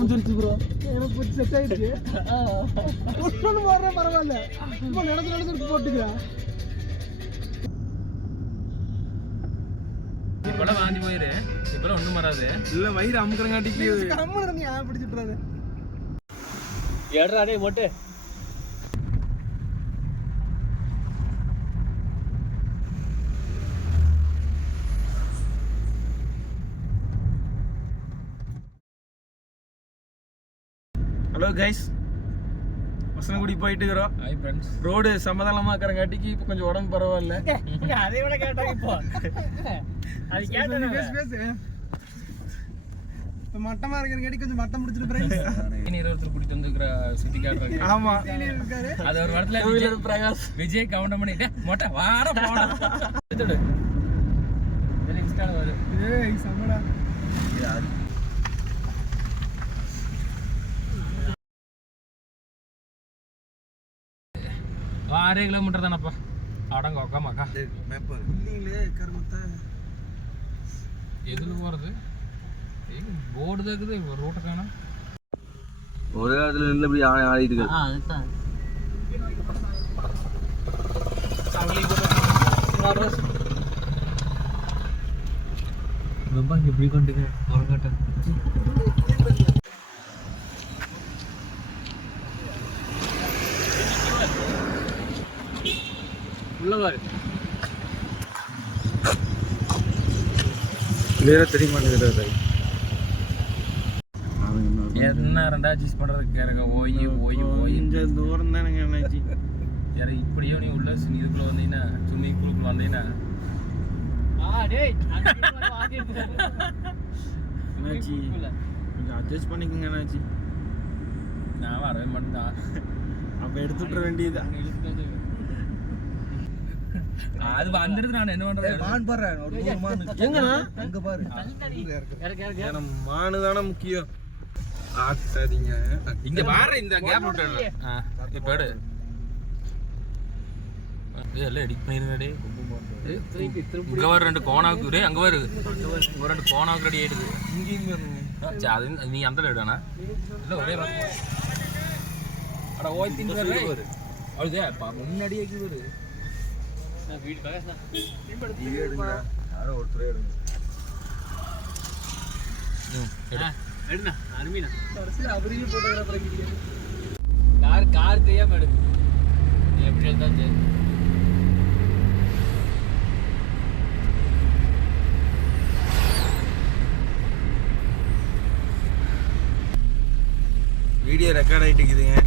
அமைஞ்சிருச்சு bro. எனக்கு போட்டு set ஆயிடுச்சு. ஒன்று போடுறேன் பரவாயில்ல. இப்போ நடந்து போட்டுக்கிறேன். இப்பெல்லாம் வாந்தி போயிரு. இப்பெல்லாம் ஒன்றும் வராது. இல்லை வயிறு அமுக்கிறங்காட்டிக்கு கம்மனு நீ பிடிச்சிட்டுறாரு. ஏடுறா டே மொட்டு. ஹலோ கைஸ், வசனகுடி போயிட்டு இருக்கிறோம். Hi friends. ரோடு சமதளமாக இருக்கிறங்காட்டிக்கு இப்போ கொஞ்சம் உடம்பு பரவாயில்ல. அதை விட கேட்டாங்க இப்போ. அது கேட்டேன். பேசு இப்போ மட்டமாக இருக்கிறங்காட்டி கொஞ்சம் மட்டம் பிடிச்சிட்டு பிறகு ஒருத்தர் கூட்டிட்டு வந்துருக்கிற சுத்தி காட்டுறாங்க. ஆமா, அது ஒரு இடத்துல பிரகாஷ் விஜய் கவுண்ட் பண்ணி மொட்டை வார போன இன்ஸ்டால வரு. ஏய் சமடா ஆறே கிலோமீட்டர் தானப்பா. அடங்க உக்காமாக்கா இல்லைங்களே கருமத்தை எதுல போறது? போர்டு தான் இருக்குது, ரோட்டை காணும். ஒரே இடத்துல நின்று இப்படி ஆடிட்டு இருக்கு. ரொம்ப இப்படி கொண்டுங்க உரங்காட்ட உள்ளவாரு கிளியரா தெரிய மாட்டேங்குது. என்ன ரெண்டா சூஸ் பண்றதுக்கு கேரங்க ஓய் இந்த தூரம் தானேங்க என்னாச்சு. யார இப்படியோ நீ உள்ள இதுக்குள்ள வந்தீங்கன்னா ஸ்விம்மிங் பூலுக்குள்ள வந்தீங்கன்னா என்னாச்சு கொஞ்சம் அட்ஜஸ்ட் பண்ணிக்கோங்க. என்னாச்சு நான் வரவே மாட்டேன். அப்ப எடுத்துட்டு வேண்டியதுதான். அது வந்துடுது. நான் என்ன பண்றேன்? மான் பாரு எங்கண்ணா அங்க பாரு. மானு தானே முக்கியம். ஆட்டாதீங்க இங்க பாரு, இந்த கேப் விட்டு இப்ப எடு. எல்லாம் எடிட் பண்ணிருங்க. இங்க வர ரெண்டு கோனாவுக்கு ரே, அங்க வரு ஒரு ரெண்டு கோனாவுக்கு ரெடி ஆயிடுது. இங்கேயும் அது நீ அந்த எடுனா இல்ல ஒரே அட ஓய் திங்க வரு அழுதே முன்னாடியே வரு. வீடு பகசா எடுங்க, யாரோ ஒருத்தரே எடுங்க. எடுண்ணா அருமைண்ணா. அவரையே போட்டோகிராஃபர் ஆகிடுங்க. கார் தெரியாம எடு. நீ எப்படி எடுத்தாலும் சரி. வீடியோ ரெக்கார்ட் ஆகிட்டு இருக்குதுங்க.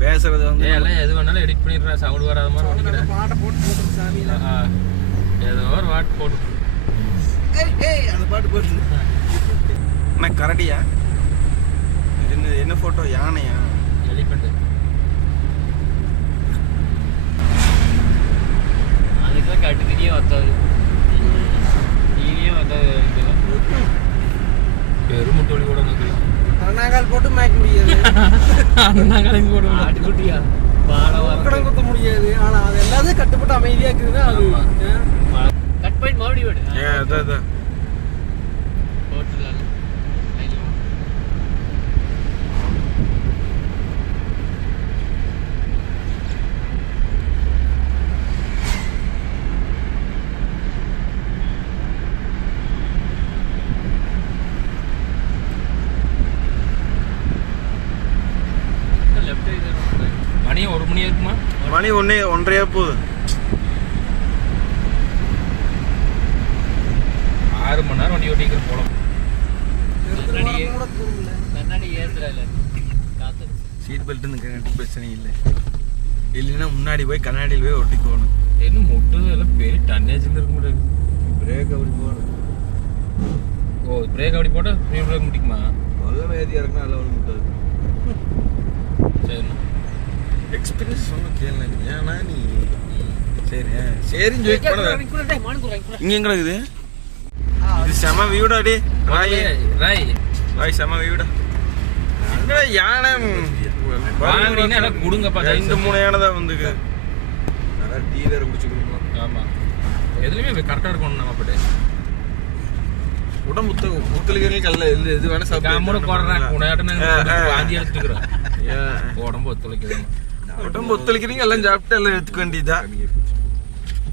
பேசுறது வந்து எல்லாம் எது வேணாலும் எடிட் பண்ணிடுறா. சவுண்ட் வராத மாதிரி பண்ணிக்கிறேன். பாட்டை போட்டு சாமியில ஏதோ ஒரு பாட்டு போட்டு அந்த பாட்டு போட்டு அண்ணா கரடியா? இது என்ன ஃபோட்டோ? யானையா? எலிஃபண்ட். அதுக்கெல்லாம் கட்டுக்கிட்டே வத்தாது. நீனே வத்தாது. பெருமுட்டோலி கூட அண்ணாங்கால் போட்டு மேய்க்க முடியாது. அண்ணாங்காலையும் போட ஆட்டுக்குட்டியா கடன் குத்த முடியாது. ஆனா அது எல்லாத்தையும் கட்டுப்பட்டு அமைதியா இருக்குதுன்னா அது கட் பண்ணி மறுபடியும் விடு. அதான் போட்டுலாம் மணி 1 மணி இருக்குமா? மணி 1:30 போகுது. 6 மணி நேரம் வண்டி ஓட்டிக்கிற போலாம். கண்ணாடி ஏறுதுல காத்து. சீட் பெல்ட் கட்டி பிரச்சனை இல்லை. இல்லைன்னா முன்னாடி போய் கண்ணாடியில் போய் ஒட்டிக்கோணும். என்ன முட்டுது எல்லாம் பெரிய டன்னேஜில் இருக்க முடியாது. பிரேக் அப்படி போகணும். ஓ பிரேக் அப்படி போட்டால் ஃப்ரீ பிரேக் முடிக்குமா? முதல்ல ஏற்றி இறக்குனா அதில் ஒன்று முட்டாது. சரிண்ணா எக்ஸ்பீரியன்ஸ் சொன்ன கேள்வி. ஏன்னா நீ சரி சரின்னு சொல்லி இங்கே எங்கே இருக்குது? இது செம வீடா டே. ராய் ராய் ராய் செம வீடா. எங்கடா யானை வாங்கினீங்கன்னா எல்லாம் கொடுங்கப்பா. 2-3 யானை தான் வந்துக்கு. நல்லா டீ வேறு குடிச்சு கொடுக்கணும். ஆமாம், எதுலையுமே கரெக்டாக இருக்கணும் நம்ம அப்படி. உடம்பு ஒத்துழைக்கிறீங்க கல்ல இது வேணா கம்முனு போடுறேன் உனையாட்டம் நாங்கள் வாந்தி எடுத்துக்கிறோம் உடம்பு ஒத்துழைக்கிறோம் உடம்பு ஒத்துழைக்கிறீங்க எல்லாம் சாப்பிட்டு எல்லாம் எடுத்துக்க வேண்டியதுதான்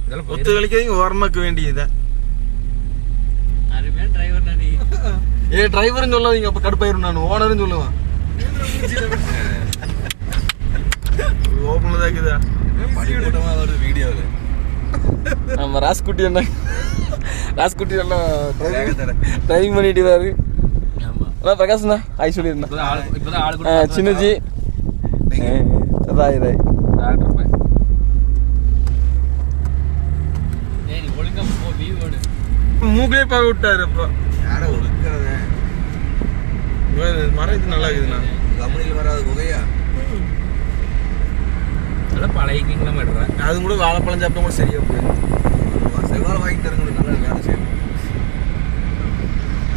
இதெல்லாம் ஒத்துழைக்கிறீங்க ஓரமாக்க வேண்டியதுதான் டிரைவர்னு சொல்லாதீங்க அப்ப கடுப்பாயிரும் நான் ஓனர்னு சொல்லுவேன் ஓப்பன்ல தான் இருக்குதா படிக்கூட்டமாக வருது வீடியோவில். நம்ம ராஸ்குட்டி எல்லாம் ட்ரைவிங் பண்ணிட்டு இருக்காரு. அதான் பிரகாஷ்ண்ணா ஹாய் சொல்லியிருந்தேன். இப்போதான் ஆளு சின்னஜி ராய் டாக்டர் பை மூக்கிலே பார்க்க விட்டாரு. அப்போ யாரை ஒழுக்கிறத மரம் இது நல்லா இருக்குதுண்ணா. கம்பெனியில் வராது குகையா அதெல்லாம் பழகிக்கிங்களா மாட்டுறேன். அது கூட வாழைப்பழம் சாப்பிட்டா கூட சரியா போகுது. செவ்வாழை வாங்கி தரணும் நல்லா வேலை செய்யணும்.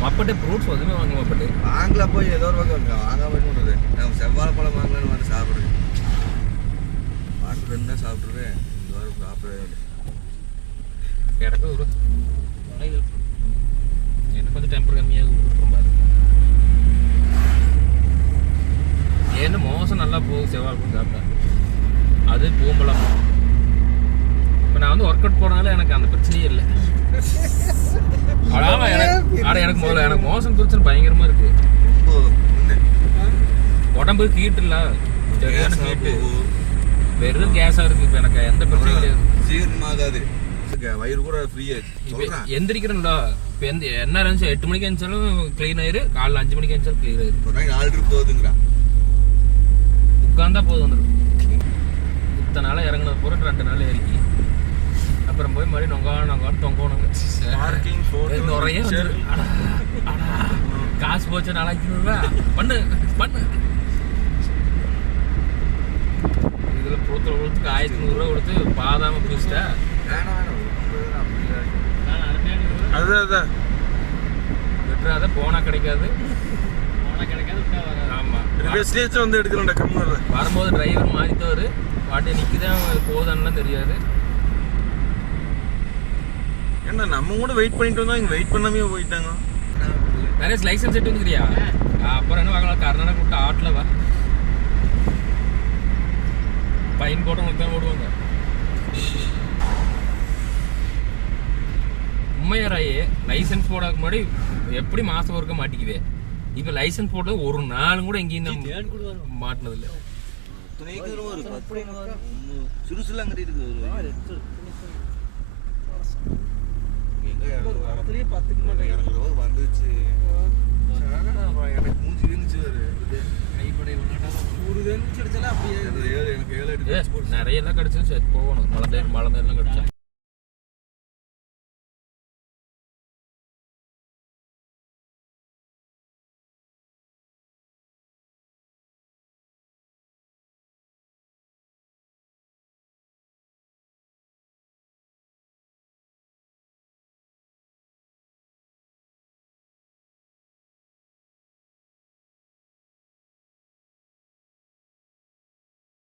மப்பட்டே ஃப்ரூட்ஸ் எதுவுமே வாங்க மப்பட்டு வாங்கல போய் ஏதோ ஒரு பக்கம் வாங்காம பண்ணுறது. நம்ம செவ்வாழை பழம் வாங்கலான்னு வந்து சாப்பிடுறது. வாட்டர் என்ன சாப்பிட்ருவேன் இந்த வாரம் சாப்பிடவே இல்லை. கிடக்க ஒரு எனக்கு கொஞ்சம் டெம்பர் கம்மியாக விட்டுரும் பாரு. ஏன்னு மோசம் நல்லா போகுது செவ்வாழை பழம் சாப்பிட்டா. அது பூம்பழம். இப்போ நான் வந்து ஒர்க் அவுட் போனால எனக்கு அந்த பிரச்சனையே இல்லை. அடாம எனக்கு முதல்ல எனக்கு மோசம் பிரச்சனை பயங்கரமா இருக்கு. உடம்பு ஹீட் இல்ல சரியான ஹீட் வெறும் கேஸா இருக்கு. இப்போ எனக்கு எந்த பிரச்சனையும் கிடையாது. சீரணமாகாது வயிறு கூட ஃப்ரீயா எந்திரிக்கிறேன்டா. இப்போ என்ன இருந்துச்சு 8 மணிக்கு எழுந்தாலும் கிளீன் ஆயிரு. காலைல 5 மணிக்கு எழுந்தாலும் கிளீன் ஆயிரு. ஒரு நாளைக்கு 4 ட்ரிப் போகுதுங்கிறான். உட்காந்தா போதும் வந்துடும். இத்தனை நாளாக இறங்கினது பூரா 2 நாள் ஏறிக்கி அப்புறம் போய் மாதிரி நொங்கான்னு தொங்கோணுங்க. நிறைய காசு போச்சு 4500 ரூபா பண்ணு இதுல பொறுத்த கொடுத்துக்கு 1500 ரூபா கொடுத்து பாதாம பிடிச்சிட்டா. அதுதான் வெட்டுறாத போனா கிடைக்காது. ஆமா வந்து எடுக்கணும்டா கம்மர். வரும்போது டிரைவர் மாறித்தவர் பாட்டி நிற்குதான் போதான்லாம் தெரியாது. ஏன்னா நம்ம கூட வெயிட் பண்ணிட்டு வந்தோம். இங்கே வெயிட் பண்ணாமே போயிட்டாங்க. நிறைய லைசன்ஸ் எடுத்து வந்துக்கிறியா? அப்புறம் என்ன வாங்கலாம்? கர்நாடகா கூட்ட ஆட்டில் வா பைன் போட்டவங்களுக்கு தான் ஓடுவாங்க. உண்மையாராயே லைசன்ஸ் போடாத முன்னாடி எப்படி மாதம் ஒருக்க மாட்டிக்குவே. இப்போ லைசன்ஸ் போட்டது ஒரு நாளும் கூட எங்கேயும் மாட்டினதில்லை. சுறுசுலாம் கட்டிட்டு வந்துச்சு. எனக்கு மூஞ்சி இருந்துச்சு நிறைய எல்லாம் கிடைச்சது போகணும். மழை நேரம் கிடைச்சா